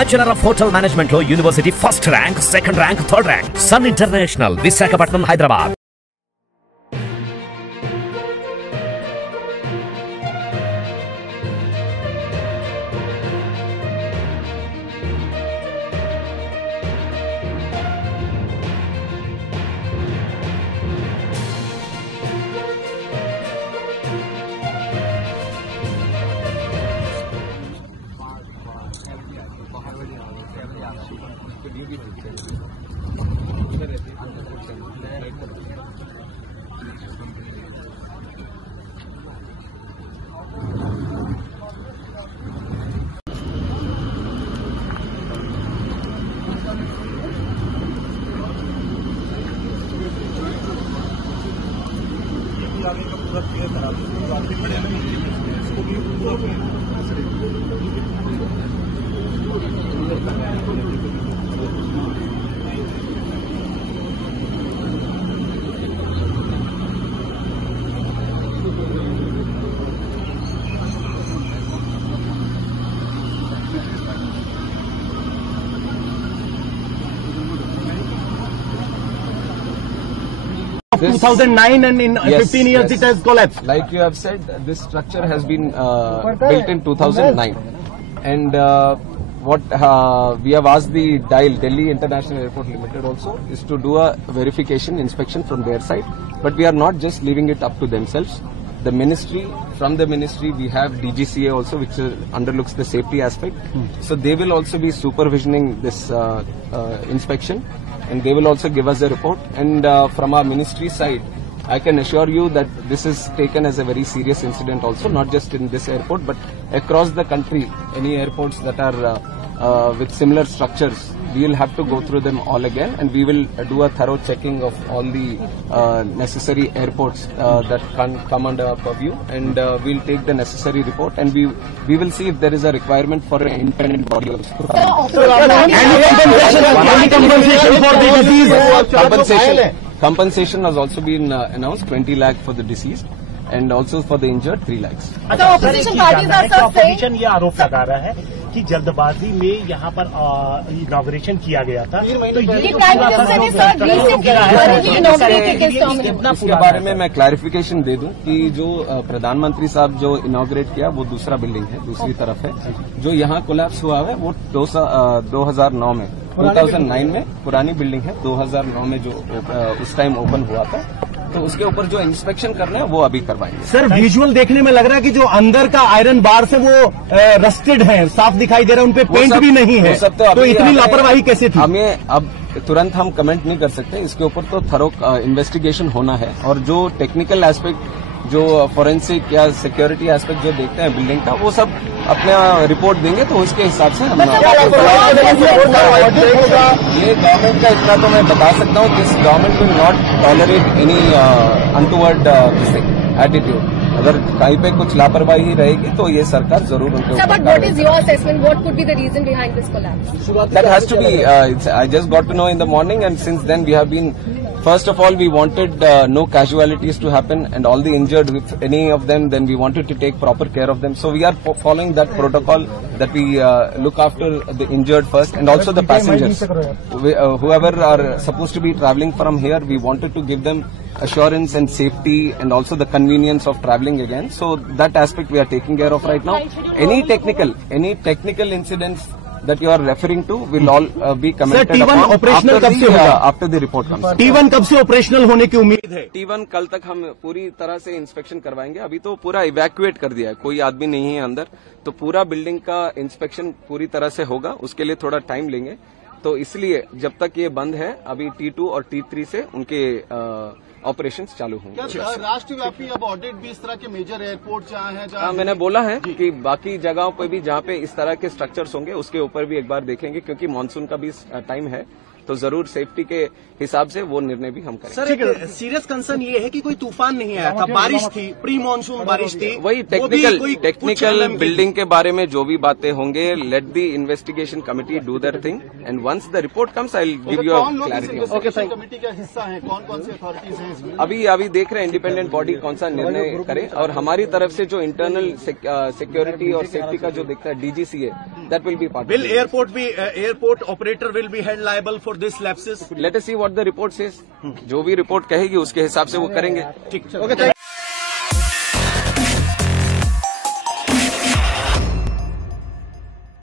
Bachelor of hotel management లో university first rank, second rank, third rank. Sun international, Visakhapatnam, Hyderabad. Of 2009 and in 15 years it has collapsed. Like you have said, this structure has been built in 2009, and what we have asked the DIAL, Delhi International Airport Limited, also is to do a verification inspection from their side. But we are not just leaving it up to themselves. The ministry, from the ministry, we have DGCA also, which underlooks the safety aspect. So they will also be supervisioning this inspection, and they will also give us a report. And from our ministry side, I can assure you that this is taken as a very serious incident also, not just in this airport, but across the country, any airports that are with similar structures, we will have to go through them all again, and we will do a thorough checking of all the necessary airports that can come under our purview, and we'll take the necessary report, and we will see if there is a requirement for an independent body also. Compensation has also been announced, 20 lakh for the deceased, and also for the injured 3 lakhs. Opposition ये आरोप लगा रहा है कि जल्दबाजी में यहाँ पर इनॉग्रेशन किया गया था, तो इसके बारे में मैं क्लैरिफिकेशन दे दूं कि जो प्रधानमंत्री साहब जो इनॉग्रेट किया वो दूसरा बिल्डिंग है, दूसरी तरफ है. जो यहाँ कोलैप्स हुआ है वो 2009 में 2009 में पुरानी बिल्डिंग है, 2009 में जो उस टाइम ओपन हुआ था, तो उसके ऊपर जो इंस्पेक्शन करना है वो अभी करवाएंगे. सर, विजुअल देखने में लग रहा है कि जो अंदर का आयरन बार से वो रस्टेड है, साफ दिखाई दे रहा है, उनपे पेंट भी नहीं है, तो इतनी लापरवाही कैसे थी? हमें अब तुरंत हम कमेंट नहीं कर सकते, इसके ऊपर तो थरो इन्वेस्टिगेशन होना है, और जो टेक्निकल एस्पेक्ट, जो फॉरेंसिक या सिक्योरिटी एस्पेक्ट जो देखते हैं बिल्डिंग का, वो सब अपना रिपोर्ट देंगे, तो उसके हिसाब से हम ये गवर्नमेंट का इतना तो मैं बता सकता हूँ, this government will not tolerate any untoward attitude. अगर कहीं पे कुछ लापरवाही रहेगी तो ये सरकार जरूर उनके ऊपर. What is your assessment? What could be the reason behind this collapse? That has to be. I just got to know in the morning, and since then we have been. First of all, we wanted no casualties to happen, and all the injured, with any of them, then we wanted to take proper care of them. So we are following that protocol, that we look after the injured first, and also the passengers. Whoever are supposed to be traveling from here, we wanted to give them assurance and safety, and also the convenience of traveling again. So that aspect we are taking care of right now. Any technical incidents that you are referring to will all be commented upon after the report comes. T1 कब से operational होने की उम्मीद है? T1 कल तक हम पूरी तरह से इंस्पेक्शन करवाएंगे. अभी तो पूरा इवैक्यूएट कर दिया है, कोई आदमी नहीं है अंदर, तो पूरा बिल्डिंग का इंस्पेक्शन पूरी तरह से होगा. उसके लिए थोड़ा टाइम लेंगे, तो इसलिए जब तक ये बंद है, अभी T2 और T3 से उनके ऑपरेशंस चालू होंगे. राष्ट्रव्यापी अब ऑडिट भी इस तरह के मेजर एयरपोर्ट जहाँ हैं, मैंने बोला है कि बाकी जगहों पर भी जहाँ पे इस तरह के स्ट्रक्चर्स होंगे उसके ऊपर भी एक बार देखेंगे, क्योंकि मानसून का भी टाइम है, तो तो जरूर सेफ्टी के हिसाब से वो निर्णय भी हम करेंगे। सर, एक सीरियस कंसर्न ये है कि कोई तूफान नहीं आया था, बारिश थी, प्री मानसून बारिश थी। वही टेक्निकल बिल्डिंग के बारे में जो भी बातें होंगे, let the investigation committee do their thing and once the report comes I will give you a clarity. Committee का हिस्सा है, कौन सी अथॉरिटीज हैं इसमें? अभी देख रहे हैं इंडिपेंडेंट बॉडी कौन सा निर्णय करे, और हमारी तरफ से जो इंटरनल सिक्योरिटी और सेफ्टी का जो देखता है डीजीसी है, that will be part. Will airport operator will be held liable for this lapses? Let us see what the report says. जो भी रिपोर्ट कहेगी उसके हिसाब से वो करेंगे। ठीक, ओके।